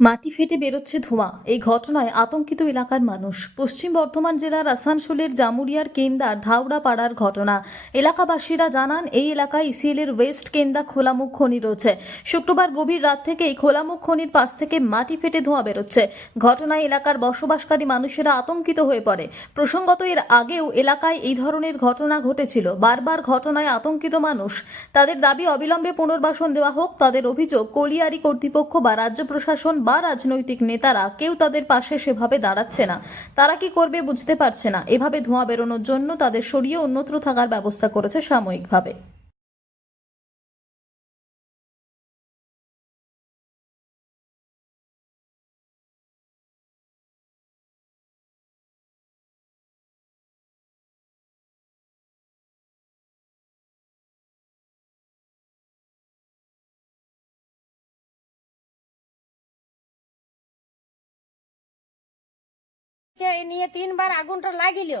মাটি ফেটে বেরোচ্ছে ধোঁয়া। এই ঘটনায় আতঙ্কিত এলাকার মানুষ। পশ্চিম বর্ধমান জেলার আসানসোলের জামুরিয়ার কেন্দার ধাউড়া পাড়ার ঘটনা। এলাকাবাসীরা জানান, এই এলাকায় ইসিএল এর ওয়েস্ট কেন্দা খোলামুখ খনি রয়েছে। শুক্রবার গভীর রাত থেকে এই খোলামুখ খনির পাশ থেকে মাটি ফেটে ধোঁয়া বেরোচ্ছে। ঘটনায় এলাকার বসবাসকারী মানুষেরা আতঙ্কিত হয়ে পড়ে। প্রসঙ্গত, এর আগেও এলাকায় এই ধরনের ঘটনা ঘটেছিল। বারবার ঘটনায় আতঙ্কিত মানুষ। তাদের দাবি অবিলম্বে পুনর্বাসন দেওয়া হোক। তাদের অভিযোগ, কলিয়ারি কর্তৃপক্ষ বা রাজ্য প্রশাসন বা রাজনৈতিক নেতারা কেউ তাদের পাশে সেভাবে দাঁড়াচ্ছে না। তারা কি করবে বুঝতে পারছে না। এভাবে ধোঁয়া বেরোনোর জন্য তাদের সরিয়ে অন্যত্র থাকার ব্যবস্থা করেছে সাময়িকভাবে। এই নিয়ে তিনবার আগুনটা লাগিল।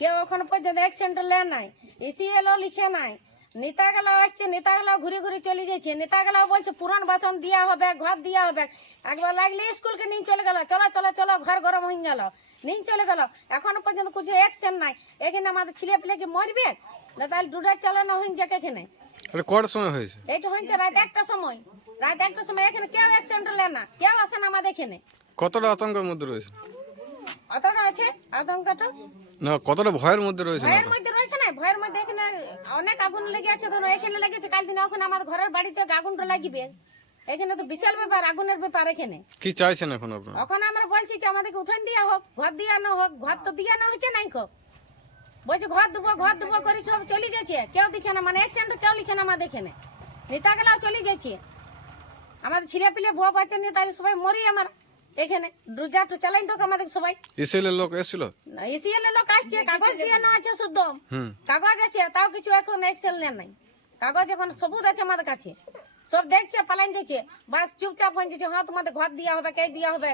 কেউ ওখানে পর্যন্ত অ্যাক্সিডেন্ট লে নাই এসি এলো লিছে নাই। নেতাগুলো আসছে নেতাগুলো ঘুরে ঘুরে চলে যাচ্ছে। নেতাগুলো বলছে পুরান বাসন দিয়া হবে ঘর দিয়া হবে। একবার লাগলে স্কুলকে নিয়ে চলে গেল। চলো চলো চলো ঘর গরম হয়ে গেল। নিয়ে চলে গেল। এখনও পর্যন্ত কিছু অ্যাকশন নাই। এখানে আমাদের ছেলে পেলে কি মরবে? না তাহলে ডুডার চালানো হয়ে যাক এখানে। তাহলে সময় হয়েছে? এইটা হয়েছে রাত একটা সময়। রাত একটা সময় এখানে কেউ অ্যাক্সিডেন্ট লে না। কেউ আসে না আমাদের এখানে। কতটা আতঙ্কের মধ্যে রয়েছে? অতটা আছে? আতঙ্কটা? না কতটা ভয়ের মধ্যে রয়েছে ভয়ের মধ্যে রয়েছে না? ভয়ের মধ্যে এখানে অনেক আগুন লেগে আছে। ধরো এখানে লেগেছে কাল দিনে ওখানে আমার ঘরের বাড়িতে আগুনটা লাগিবে। এখানে তো বিশাল ব্যাপার আগুনের ব্যাপার এখানে। কি চাইছেন এখন আপনার? ওখানে আমরা বলছি যে আমাদেরকে উঠান দিয়া হোক ঘর দিয়ানো হোক ঘর তো দিয়ানো হয়েছে নাই হোক বলছে ঘর দেবো ঘর দেবো করে সব চলে যাচ্ছে। কেউ দিচ্ছে না মানে অ্যাক্সিডেন্ট কেউ লিচ্ছে না আমাদের এখানে। নেতাগুলাও চলে যাচ্ছে। আমাদের ছেলে পিলে বুয়া বাচ্চা নিয়ে তাহলে সবাই মরি আমার। এখানে ডুজা টু চালাই তো আমাদের সবাই। ইসেলের লোক এসেছিল? এসিএল লোক আসছে কাগজ দিয়ে না আছে শুদ্ধ হুম। কাগজ আছে তাও কিছু এখন এক্সেল নেন নাই। কাগজ এখন সবুজ আছে আমাদের কাছে। সব দেখছে পালাইন যাচ্ছে। বাস চুপচাপ হয়ে যাচ্ছে। হ্যাঁ তোমাদের ঘর দিয়া হবে কে দিয়া হবে?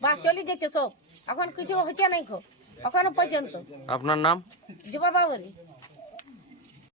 বাস চলে যাচ্ছে সব। এখন কিছু হচ্ছে নাই খো এখনও পর্যন্ত। আপনার নাম? যুবা বাবুরি।